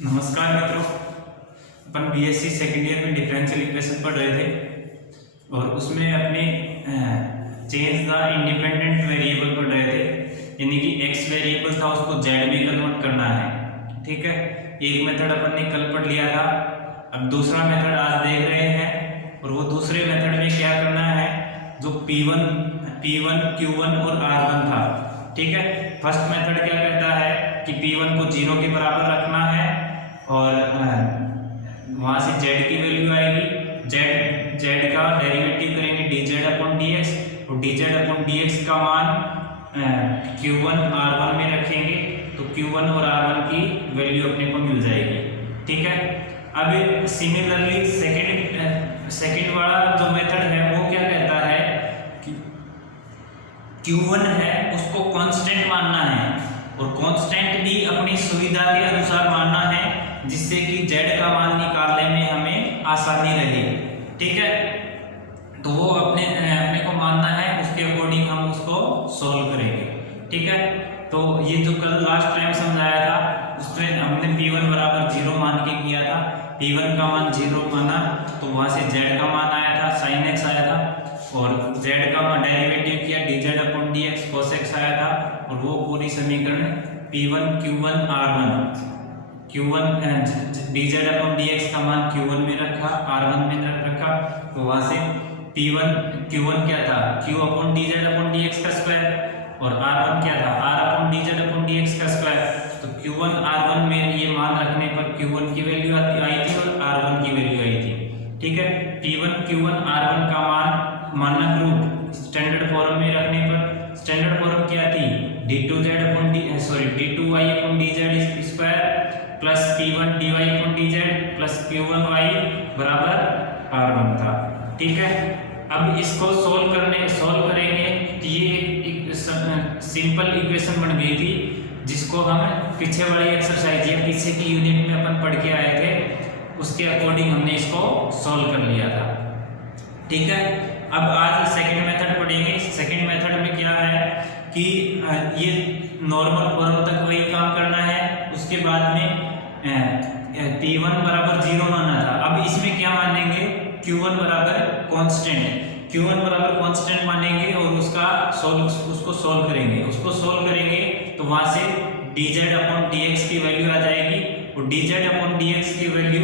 नमस्कार मित्रों, अपन BSc second year में डिफरेंशियल इक्वेशन पढ़ रहे थे और उसमें अपने चेंज द इंडिपेंडेंट वेरिएबल पढ़ रहे थे। यानी कि एक्स वेरिएबल था उसको जेड में कन्वर्ट करना है। ठीक है, एक मेथड अपन ने कल पढ़ लिया था, अब दूसरा मेथड आज देख रहे हैं। और वो दूसरे मेथड में क्या करना है, जो P1 Q1 और R1 था। ठीक है, फर्स्ट मेथड क्या कहता है कि P1 को 0 के बराबर रखना है और वहां से z की वैल्यू आएगी। z का डेरिवेटिव करेंगे dz अपॉन dx और dz अपॉन dx का मान Q1 R1 में रखेंगे तो Q1 और R1 की वैल्यू अपने को मिल जाएगी। ठीक है, अब सिमिलरली सेकंड वाला जो मेथड है वो क्या कहता है कि Q1 है उसको कांस्टेंट मानना है और कांस्टेंट भी अपनी सुविधा के अनुसार मानना है, जिससे कि z का मान निकालने में हमें आसानी रहे। ठीक है, तो वो अपने को मानना है, उसके अकॉर्डिंग हम उसको सॉल्व करेंगे। ठीक है, तो ये जो कल लास्ट टाइम समझाया था उसमें हमने P1 बराबर 0 मान के किया था। P1 का मान 0 माना तो वहां से z का मान आया था sin x आया था और z का मान डेरिवेटिव किया dz upon dx cos x आया था और वो पूरी समीकरण P1 Q1 R1 dz upon dx का मान Q1 में रखा, R1 में रखा, तो वहां से P1 Q1 क्या था Q upon dz upon dx का स्क्वायर और R1 क्या था R upon dz upon dx का स्क्वायर। तो Q1 R1 में ये मान रखने पर Q1 की वैल्यू आई थी और R1 की वैल्यू आई थी। ठीक है, P1 Q1 R1 का मान मानक रूप स्टैंडर्ड फॉर्म में रखने पर स्टैंडर्ड फॉर्म क्या थी d2y upon dz square plus P1 dy upon dz plus Q1y बराबर R1 था। ठीक है, अब इसको सॉल्व करेंगे तो ये एक सिंपल इक्वेशन बन गई थी, जिसको हम पीछे वाली एक्सरसाइज या पीछे की यूनिट में अपन पढ़ के आए थे, उसके अकॉर्डिंग हमने इसको सॉल्व कर लिया था। ठीक है, अब आज सेकंड मेथड पढ़ेंगे। सेकंड मेथड में क्या है कि ये नॉर्मल फॉर्म तक वही काम करना है, उसके बाद में P1 बराबर 0 माना था। अब इसमें क्या मानेंगे, Q1 बराबर कांस्टेंट मानेंगे और उसको सॉल्व करेंगे तो वहां से dz अपॉन dx की वैल्यू आ जाएगी और dz अपॉन dx की वैल्यू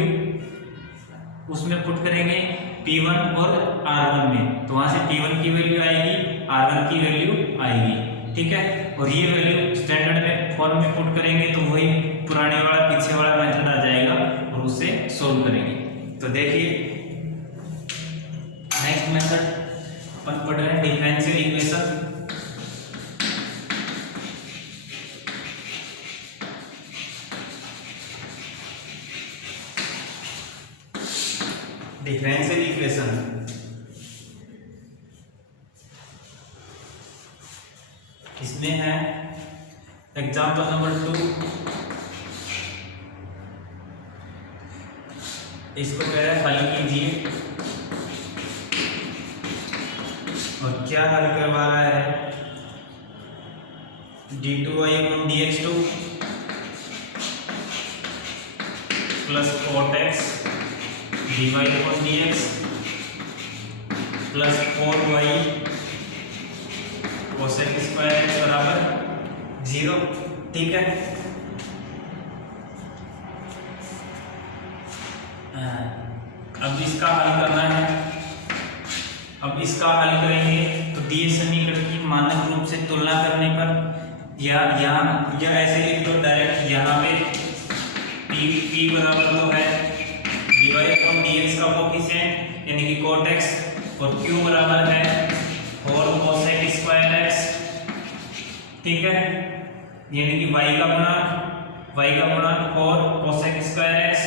उसमें पुट करेंगे P1 और R1 में, तो वहां से P1 की वैल्यू आएगी, R1 की वैल्यू आएगी। ठीक है, और ये वैल्यू स्टैंडर्ड में फॉर्म में पुट करेंगे तो वही पुराने वाला पीछे वाला मेथड आ जाएगा और उससे सॉल्व करेंगे। तो देखिए नेक्स्ट मेथड अपन पढ़ रहे हैं डिफरेंशियल इक्वेशन। डिफरेंशियल इक्वेशन इसमें है एग्जांपल नंबर 2, इसको कह रहे हैं हल कीजिए और क्या हल करवा रहा है d2y upon dx2 plus cot x dy upon dx plus 4y cos x square x बराबर 0। ठीक है, अब इसका हल करना है। अब इसका हल करेंगे तो दिए समीकरण की मानक रूप से तुलना करने पर या ऐसे लिख लो डायरेक्ट, यहाँ पे p बराबर तो है dy अपॉन dx का कोफिशिएंट यानी कि cot x और q बराबर है 4 cos x स्क्वायर x। ठीक है, यानी कि y का गुणा 4 cos x स्क्वायर x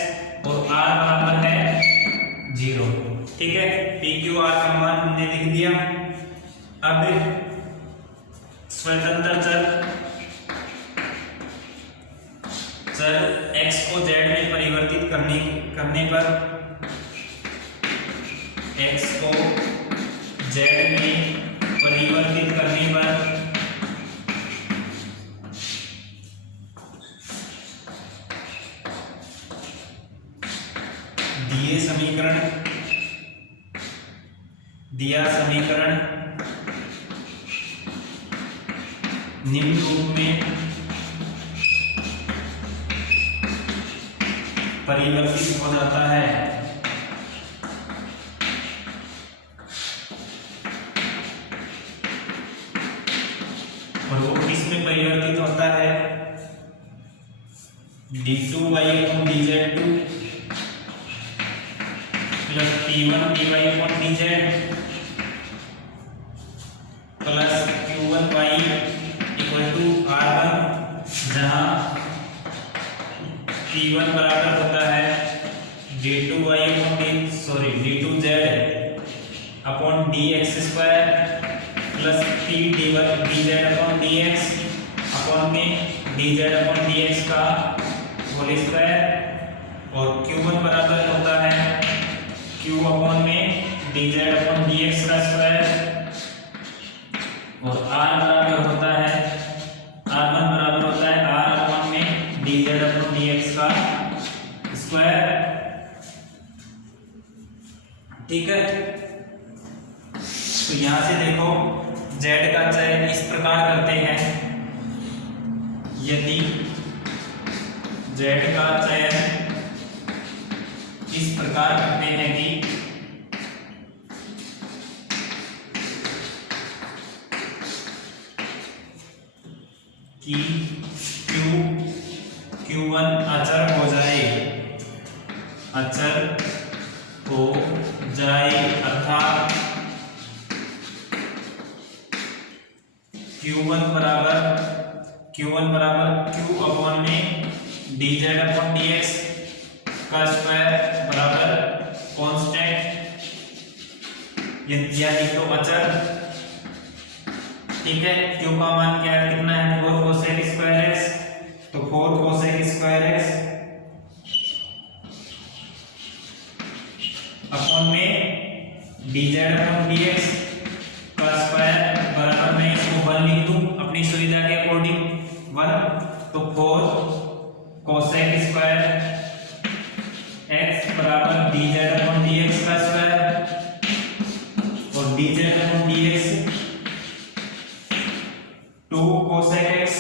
और r बराबर है 0। ठीक है, p q r का मान हमने लिख दिया। अब स्वतंत्र चर x को z में परिवर्तित करने पर x को z में परिवर्तित करने पर दिया समीकरण निम्न रूप में परिवर्तित हो जाता है। और वो किस में परिवर्तित होता है? d2y/dz2 plus p1dy/dz plus q1y = r1, जहां p1 बराबर होता है d2z/dx² प्लस p/dz/dx अपॉन में dz/dx का होल स्क्वायर, और q1 बराबर होता है q अपॉन में dz/dx का स्क्वायर, और r बराबर होता है r1 बराबर होता है r अपॉन में dz/dx का स्क्वायर। ठीक है, तो यहां से देखो z का चयन इस प्रकार करते हैं। यदि z का चयन इस प्रकार करते हैं कि q1 अचर हो जाए, अर्थात q1 बराबर q अपॉन में dz/dx का स्क्वायर बराबर कांस्टेंट या लिख दो अचर। ठीक है, q का मान क्या कितना है? 4 cosec स्क्वायर x, तो 4 cosec स्क्वायर x अपॉन में dz/dx का स्क्वायर बराबर, मैं इसको 1 लिख दूं अपनी सुविधा के अकॉर्डिंग 1, तो 4 cosec स्क्वायर x बराबर dz/dx का स्क्वायर, और dz/dx 2 cosec x,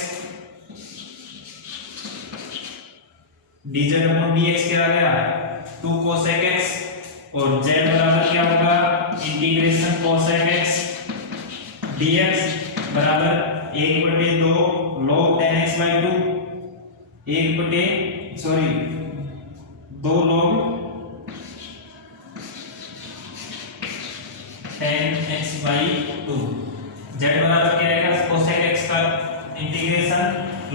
dz/dx क्या आ गया? 2 cosec x, और z बराबर क्या होगा? इंटीग्रेशन cosec x dx बराबर 1/2 log tan x/2, 2 log tan x/2। z बराबर क्या आएगा? cosec x का integration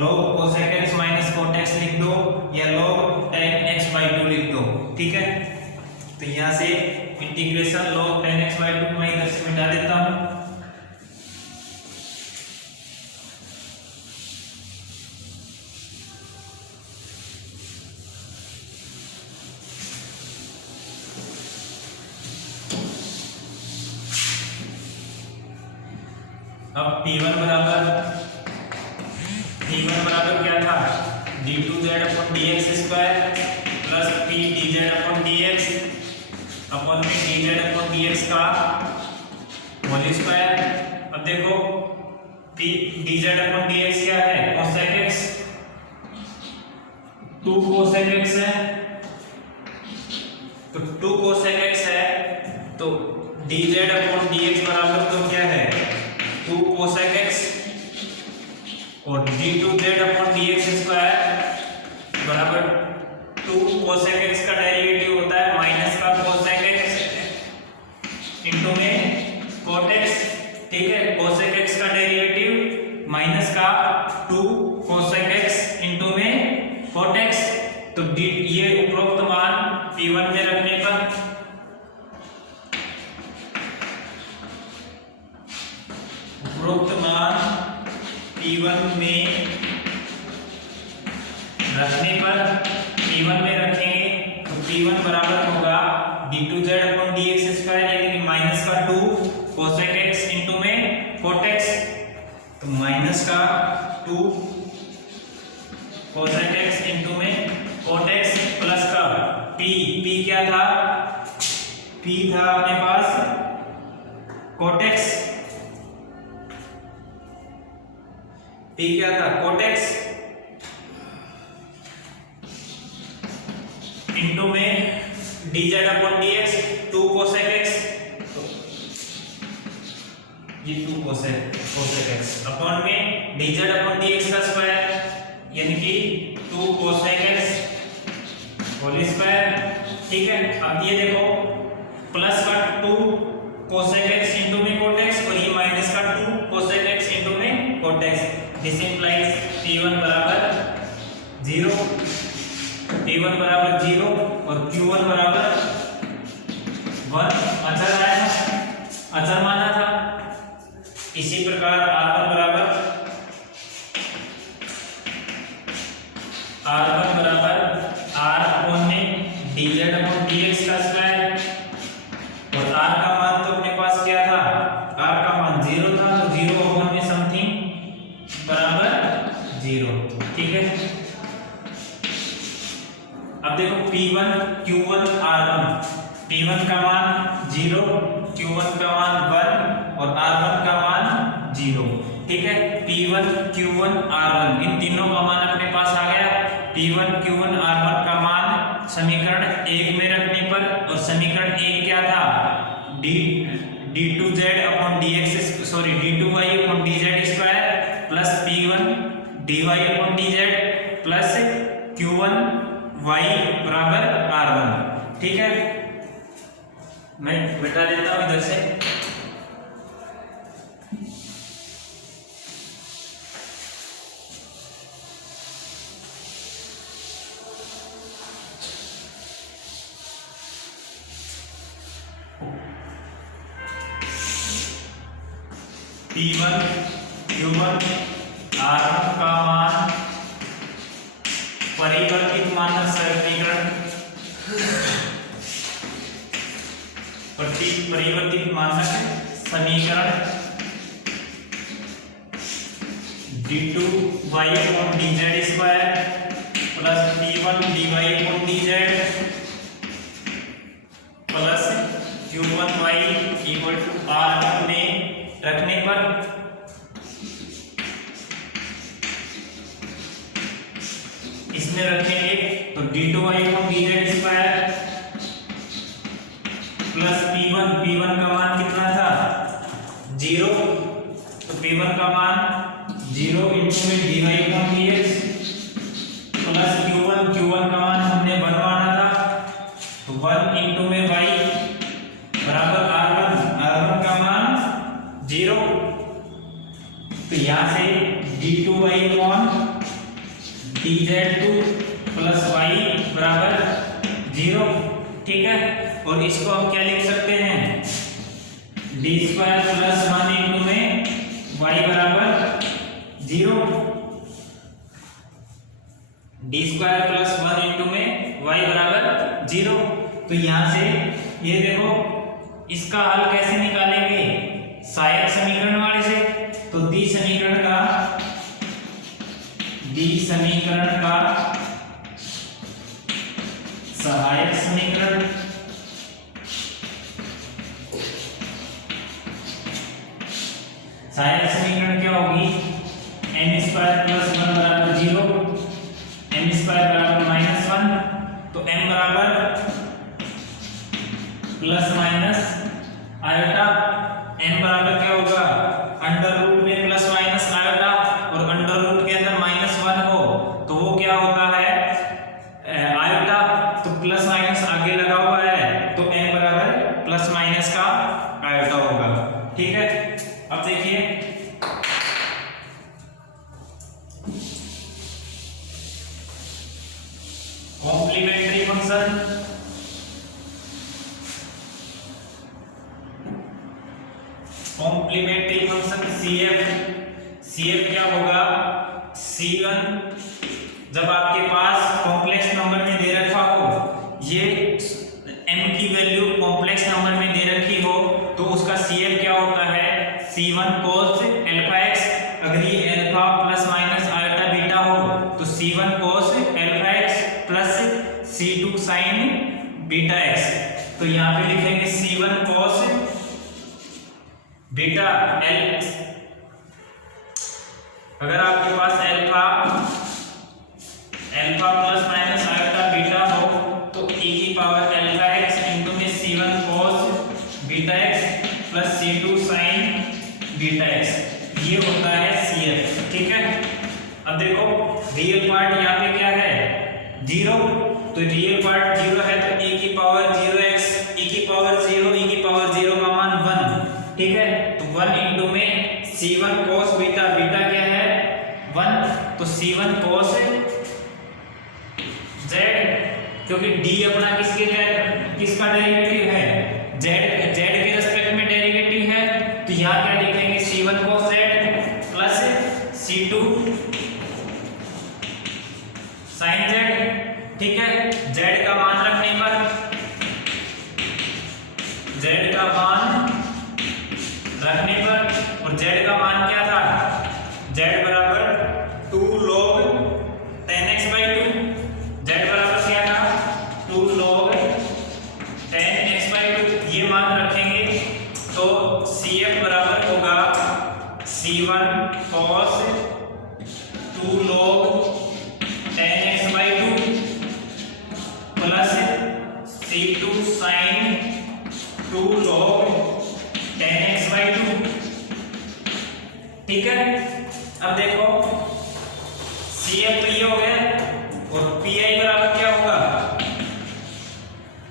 log cosec x minus cot x लिख दो, या log tan x/2 लिख दो। ठीक है, तो यहां से इंटीग्रेशन log tan x/2 मैं इधर से मिटा देता हूं। अब P1 बराबर क्या था? d2z/dx² प्लस p/dz/dx अपॉन में dz/dx का होल स्क्वायर। अब देखो dz/dx क्या है? cosec x, 2 cosec x है, तो 2 cosec x है, तो dz/dx बराबर तो क्या है? 2 cosec x, और d2z/dx स्क्वायर बराबर 2 cosec x का डेरिवेटिव होता है माइनस का cosec x इंटू में cot x। ठीक है, cosec x का डेरिवेटिव माइनस का 2 cosec x इंटू में cot x, तो ये उपरोक्त मान P1 में रखने पर उपरोक्त मान P1 में रखेंगे, तो P1 बराबर होगा d2z/dx² यानी कि माइनस का 2 cosec x इंटू में cot x, तो माइनस का 2 cosec x इंटू में cot x प्लस का p क्या क्या था, P था अपने पास कोटेक्स, P क्या था कोटेक्स, इंटू में dz upon dx 2 cosec x, ये 2 cosec x अपॉन में dz अपॉन dx का स्क्वायर, यानी कि 2 cosec x होल स्क्वायर। ठीक है, अब ये देखो प्लस का 2 cosec x इंटू में cot x और ये माइनस का 2 cosec x इंटू में cot x, this implies p1 बराबर 0, p1 बराबर 0 और q1 बराबर 1 अचर आया, अचर माना था। इसी प्रकार r1 बराबर r अपॉन में dz अपॉन dx का स्क्वायर, और r का मान तो अपने पास क्या था, r का मान 0 था, तो 0 अपॉन में समथिंग बराबर 0। ठीक है, अब देखो P1 Q1 R1, P1 का मान 0, Q1 का मान 1 और R1 का मान 0। ठीक है, P1 Q1 R1 इन तीनों का मान अपने पास आ गया। P1 Q1 R1 का मान समीकरण 1 में रखने पर, और समीकरण 1 क्या था, d2z upon dx sorry d2y upon dz square plus P1 dy upon dz plus Q1 y बराबर R1। ठीक है, मैं बता देता हूं इधर से। P1 Q1 R1 का मान परिवर्तित मानक समीकरण, परिवर्तित मानक समीकरण d2y upon dz square plus P1 dy upon dz plus Q1y equal to R1 में रखने पर इसमें रखेंगे तो d2y upon dz square plus P1 का मान कितना था 0, तो P1 का मान 0 इंटू में dy upon dx plus Q1 का मान हमने 1 माना था, तो 1 इंटू में y बराबर R1 का मान 0, तो यहाँ से d2y upon dz2 plus y बराबर 0। ठीक है, और इसको हम क्या लिख सकते हैं, d स्क्वायर प्लस 1 इंटू में y बराबर 0, d स्क्वायर प्लस 1 इंटू में y बराबर 0। तो यहाँ से ये देखो इसका हल कैसे निकालेंगे, सहायक समीकरण वाले से, तो दी समीकरण का सहायक समीकरण क्या होगी, m स्क्वायर प्लस 1 बराबर 0, m स्क्वायर बराबर माइनस 1, तो m बराबर प्लस माइनस आयोटा, m बराबर क्या होगा, अंडर रूट में प्लस माइनस आयोटा, और अंडर रूट के अंदर माइनस 1 हो तो वो क्या होता है आयोटा, तो प्लस माइनस आगे लगा हुआ है, तो m बराबर प्लस माइनस का आयोटा होगा। ठीक है, अब देखिए complementary function, complementary function CF क्या होगा, C1 जब आपके पास कॉम्प्लेक्स नंबर में दे रखा हो, ये m की वैल्यू कॉम्प्लेक्स नंबर में दे रखी हो, तो उसका CF क्या होता है, C1 cos अल्फा x, अगर ये alpha plus minus iota beta हो तो C1 cos alpha x plus C2 sin beta x, तो यहाँ पे लिखेंगे C1 cos बीटा एल। अगर आपके पास alpha plus minus iota beta हो तो e की पावर अल्फा एक्स इंटू में C1 cos beta x plus C2 sin beta x, ये होता है CF। ठीक है, अब देखो रियल पार्ट यहाँ पे क्या है 0, तो रियल पार्ट 0 है तो e की पावर 0x, e की पावर 0, e की पावर 0 का मान 1। ठीक है, तो 1 इंटू में C1 cos बीटा, बीटा क्या है 1, तो C1 cos z, क्योंकि d अपना किसका डेरिवेटिव है z के रेस्पेक्ट में डेरिवेटिव है, तो यहाँ क्या लिखेंगे C1 cos z plus C2 sin z। ठीक है, z का मान रखने पर और z का मान क्या था, z बराबर 2 log 10x/2, z बराबर क्या था 2 log 10x/2, ये मान रखेंगे तो CF बराबर होगा C1 cos 2 log 10x/2 plus C2 sin 2 log 10x/2। ठीक है, अब देखो CF तो ये हो गया और PI बराबर क्या होगा,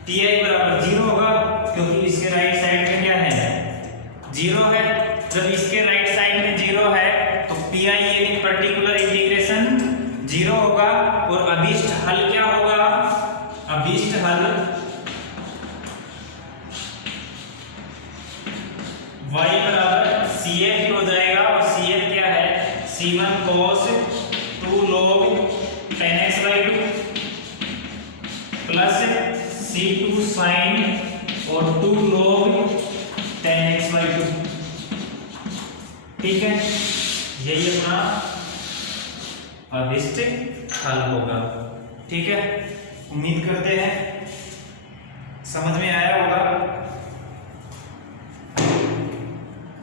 PI बराबर 0 होगा, क्योंकि इसके राइट साइड में क्या है 0 है। जब इसके राइट साइड में 0 है तो PI ये पर्टिकुलर इंटीग्रेशन 0 होगा और अभीष्ट हल क्या होगा, अभीष्ट हल y बराबर CF ही हो जाएगा, और CF क्या है C1 cos 2 log 10x/2 plus C2 sin और 2 log 10x/2। ठीक है, यही अपना अभीष्ट हल होगा। ठीक है, उम्मीद करते हैं समझ में आया होगा।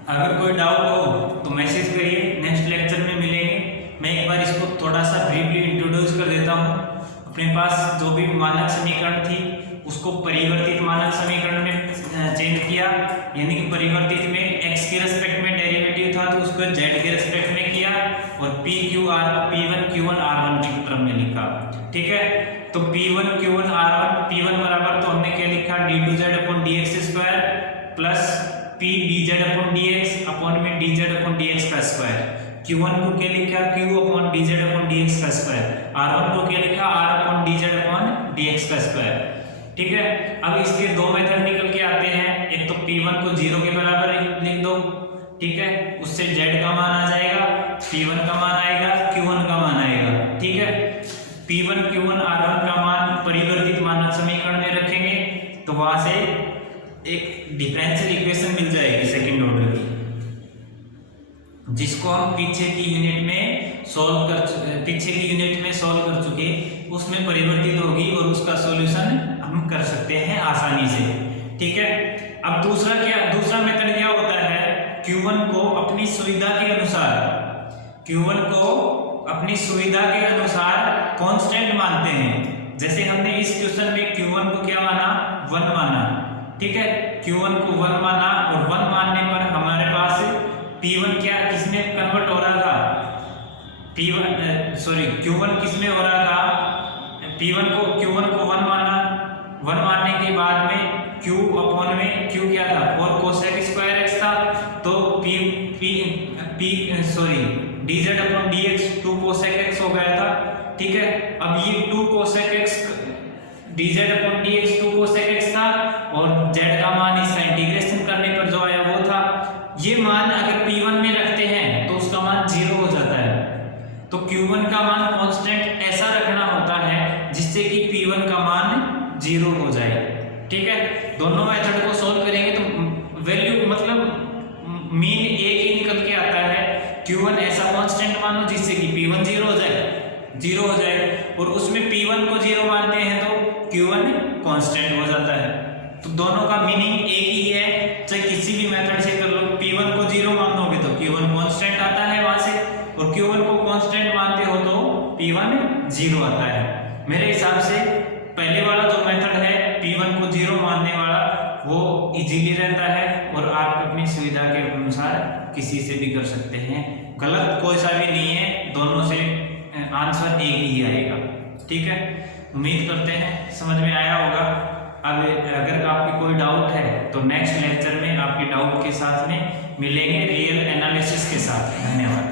अगर कोई डाउट हो तो मैसेज करिए, नेक्स्ट लेक्चर में मिलेंगे। मैं एक बार इसको थोड़ा सा ब्रीफली इंट्रोड्यूस कर देता हूँ। अपने पास जो भी मानक समीकरण थी उसको परिवर्तित मानक समीकरण में चेंज किया, यानी कि परिवर्तित में x के रेस्पेक्ट में डेरिवेटिव था तो उसको z के रेस्पेक्ट में किया, और P1 Q1 R1 के क्रम में लिखा। ठीक है, तो P1 Q1 R1, P1 बराबर तो हमने क्या लिखा d2z/dx² plus P dz/dx upon में dz/dx का स्क्वायर। Q1 को क्या लिखा Q/dz/dx का स्क्वायर, R1 को क्या लिखा R/dz/dx का स्क्वायर। ठीक है, अब इसके दो मेथड निकल के आते हैं, एक तो P1 को 0 के बराबर लिख दो। ठीक है, उससे z का मान आ जाएगा, P1 का मान आएगा, Q1 का मान आएगा। ठीक है, P1 Q1 R1 का मान परिवर्तित मानक समीकरण में रखेंगे तो वहां से एक डिफरेंशियल इक्वेशन मिल जाएगी सेकंड ऑर्डर की, जिसको हम पीछे की यूनिट में सॉल्व कर चुके, उसमें परिवर्तित होगी और उसका सॉल्यूशन हम कर सकते हैं आसानी से। ठीक है, अब दूसरा मेथड क्या होता है, Q1 को अपनी सुविधा के अनुसार कांस्टेंट मानते हैं। जैसे हमने इस क्वेश्चन में Q1 को क्या माना 1 माना। ठीक है, Q1 को 1 माना और 1 मानने पर हमारे पास P1 क्या किसमें कन्वर्ट हो रहा था, Q1 किसमें हो रहा था, Q1 को 1 माना, 1 मानने के बाद में Q क्या था 4 cosec² x था, तो dz/dx 2 cosec x हो गया था। ठीक है, अब ये 2 cosec x dz/dx 2 cosec x था और z का मान इसका इंटीग्रेशन करने पर जो आया वो था। ये मान अगर P1 में रखते हैं तो उसका मान 0 हो जाता है, तो Q1 का मान कांस्टेंट ऐसा रखना होता है जिससे कि P1 का मान 0 हो जाए। ठीक है, दोनों मेथड को सॉल्व करेंगे तो वैल्यू मतलब मीन एक ही निकल के आता है। Q1 ऐसा कांस्टेंट मानो जिससे कि P1 0 हो जाए, और उसमें P1 को 0 मानते हैं तो Q1 कांस्टेंट हो जाता है। तो दोनों का मीनिंग एक ही है, चाहे किसी भी मेथड से कर लो। P1 को 0 मान लोगे तो Q1 कांस्टेंट आता है वहां से, और Q1 को कांस्टेंट मानते हो तो P1 0 आता है। मेरे हिसाब से पहले वाला जो मेथड है P1 को 0 मानने वाला, वो इजीली रहता है और आप अपनी सुविधा के अनुसार किसी से भी कर सकते हैं। गलत कोई सा भी नहीं है, दोनों से आंसर एक ही आएगा। ठीक है, उम्मीद करते हैं समझ में आया होगा। अब अगर आपकी कोई डाउट है तो नेक्स्ट लेक्चर में आपके डाउट के साथ में मिलेंगे रियल एनालिसिस के साथ। धन्यवाद।